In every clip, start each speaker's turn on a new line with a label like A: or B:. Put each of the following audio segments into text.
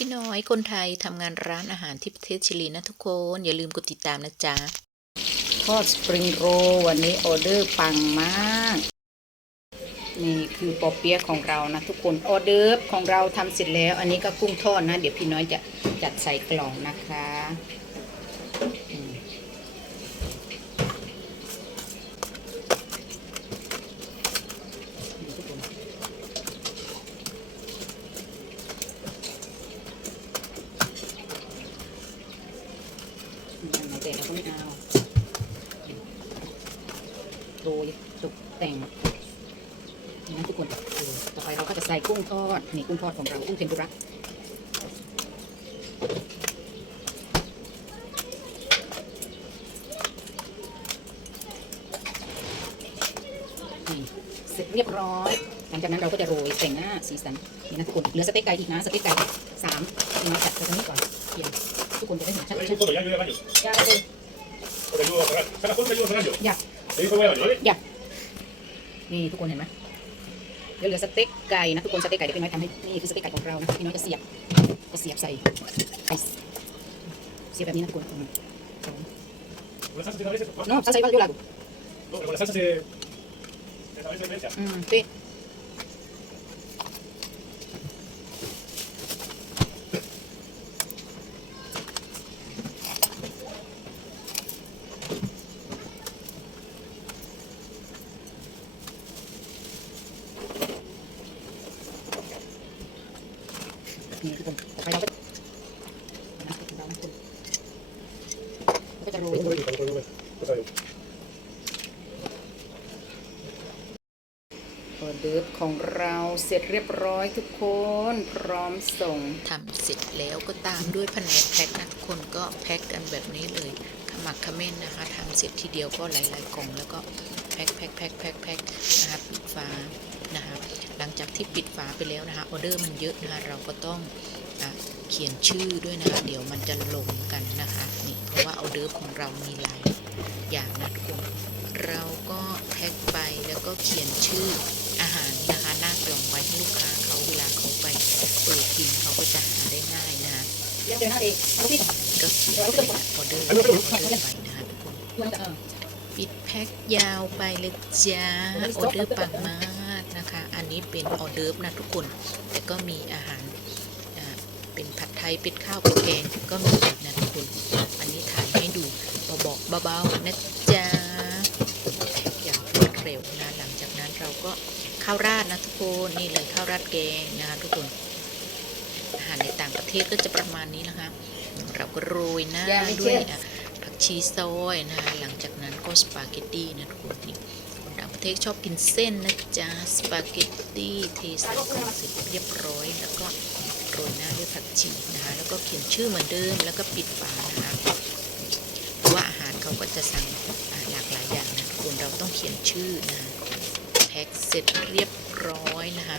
A: พี่น้อยคนไทยทำงานร้านอาหารที่ประเทศชิลีนะทุกคน อย่าลืมกดติดตามนะจ๊ะ
B: ทอดสปริงโรวันนี้ออเดอร์ปังมาก นี่คือปอเปี๊ยะของเรานะทุกคนออเดอร์ของเราทำเสร็จแล้ว อันนี้ก็กุ้งทอดนะ เดี๋ยวพี่น้อยจะจัดใส่กล่องนะคะอืมนี่ทุกคนนี่อันไหนแต่เราก็ไม่เอา โรยตกแต่งนี่นะทุกคนต่อไปเราก็จะใส่กุ้งทอดนี่กุ้งทอดของเรากุ้งเทมปุระนี่เสร็จเรียบร้อย หลังจากนั้นเราก็จะโรยแต่งหน้าสีสันนี่นะทุกคนเหลือสเต็กไก่อีกนะสเต็กไก่สามนี่นะจัดไปตรงนี้ก่อนเพียงทุกคนจะได้เห็นชัดชัด
C: un poco, ya ayuda baño.
B: ยาวเลย
C: Porque ayuda a pagar. Saca foto y ayuda a baño.
B: Ya.
C: Le dijo voy a baño, ¿vale?
B: นี่ทุกคนเห็นไหมเดี๋ยวเหลือสเต็กไก่นะทุกคนสเต็กไก่เดี๋ยวพี่น้อยทำให้นี่คือสเต็กไก่ของเรานะพี่น้อยจะเสียบจะเสียบใส่ไก่เสียบแบบนี้นะทุกคนอืม
C: ¿Con la salsa tiene veces?
B: โน้ salsa igual yo la hago
C: No, pero con la salsa se... Esa vez
B: นี่ทุกคนต่อไปเราก็นะเรานะคุณเราก็จะโรย
C: Cuando voy, cuando voy, cuando voy.
B: ออเดิร์ฟของเราเสร็จเรียบร้อยทุกคนพร้อมส่ง
A: ทำเสร็จแล้วก็ตามด้วยแผนกแพ็คนะทุกคนก็แพ็คกันแบบนี้เลยขมักขม้นนะคะทำเสร็จทีเดียวก็หลายๆกล่องแล้วก็แพ็คแพ็คแพ็คแพ็คแพ็คนะคะปิดฝา จากที่ปิดฝาไปแล้วนะคะออเดอร์มันเยอะนะคะเราก็ต้องอเขียนชื่อด้วยนะคะ เดี๋ยวมันจะหลงกันนะคะนี่เพราะว่าออเดอร์ของเรามีหลายอย่างนะทุกคนเราก็แพ็คไปแล้วก็เขียนชื่ออาหารนะคะหน้ากล่องไว้ให้ลูกค้าเขาเวลาเขาไปเปิดกินเขาก็จะหาได้ง่ายนะคะ
B: ก็เขี
A: ยนไปออเดอร์ออเดอร์ไปนะคะทุกคนปิดแพ็คยาวไปเลยจ้าออเดอร์ปังมาก นะคะ อันนี้เป็นออเดอร์นะทุกคน แต่ก็มีอาหารเป็นผัดไทย เป็นข้าวเป็นแกงก็มีอีกนะทุกคน อันนี้ถ่ายให้ดูเบาๆเบาๆนะจ๊ะ อย่างรวดเร็วนะ หลังจากนั้นเราก็ข้าวราดนะทุกคน นี่เลยข้าวราดแกงนะคะทุกคน อาหารในต่างประเทศก็จะประมาณนี้นะคะ เราก็โรยหน้าด้วยผักชีซอยนะคะหลังจากนั้นก็สปาเกตตี้นะทุกคนนี่คนต่างประ เทศชอบกินเส้นนะจ๊ะ สปาเกตตี้เทใส่กล่องเสร็จเรียบร้อย แล้วก็โรยหน้าด้วยผักชีนะคะ แล้วก็เขียนชื่อเหมือนเดิม แล้วก็ปิดฝานะคะเพราะว่าอาหารเขาก็จะสั่งหลากหลายอย่างนะทุกคนเราต้องเขียนชื่อนะคะแพ็คเสร็จเรียบร้อยนะคะ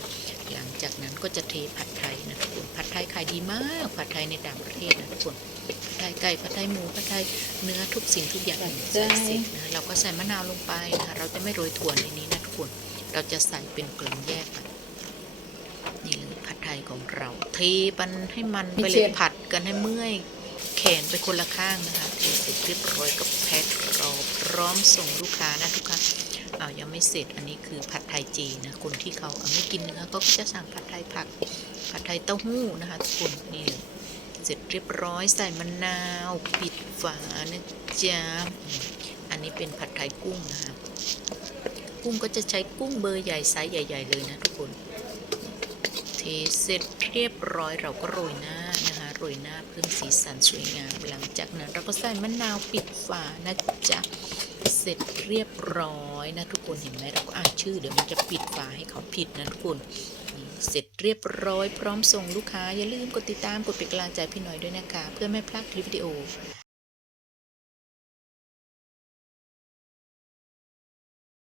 A: หลังจากนั้นก็จะเทผัดไทยนะทุกคนผัดไทยขายดีมาก ผัดไทยในต่างประเทศนะทุกคน ไทยไก่ผัดไทยหมูผัดไทยเนื้อทุกสิ่งทุกอย่างใส่เสร็จนะเราก็ใส่มะนาวลงไปนะคะเราจะไม่โรยถั่วในนี้นะทุกคน เราจะใส่เป็นกล่องแยกกันนี่เลยผัดไทยของเราเทมันให้มันไปเลยผัดกันให้เมื่อยแขนไปคนละข้างนะคะเทเสร็จเรียบร้อยกับแพ็ครอพร้อมส่งลูกค้านะทุกค้าอ้าวยังไม่เสร็จอันนี้คือผัดไทยจีนนะคนที่เขาเอาไม่กินเนื้อก็จะสั่งผัดไทยผักผัดไทยเต้าหู้นะคะทุกคนนี่ เสร็จเรียบร้อยใส่มะนาว ปิดฝานะจ๊ะอันนี้เป็นผัดไทยกุ้งนะคะกุ้งก็จะใช้กุ้งเบอร์ใหญ่ไซส์ใหญ่ ๆ เลยนะทุกคนเทเสร็จเรียบร้อยเราก็โรยหน้านะคะโรยหน้าเพิ่มสีสันสวยงาม หลังจากนั้นเราก็ใส่มะนาวปิดฝานะจ๊ะเสร็จเรียบร้อยนะทุกคนเห็นไหมเราก็อ่านชื่อเดี๋ยวมันจะปิดฝาให้เขาผิดนะทุกคน เสร็จเรียบร้อยพร้อมส่งลูกค้าอย่าลืมกดติดตามกดเป็นกำลังใจพี่หน่อยด้วยนะคะ เพื่อไม่พลาดคลิปวิดีโอ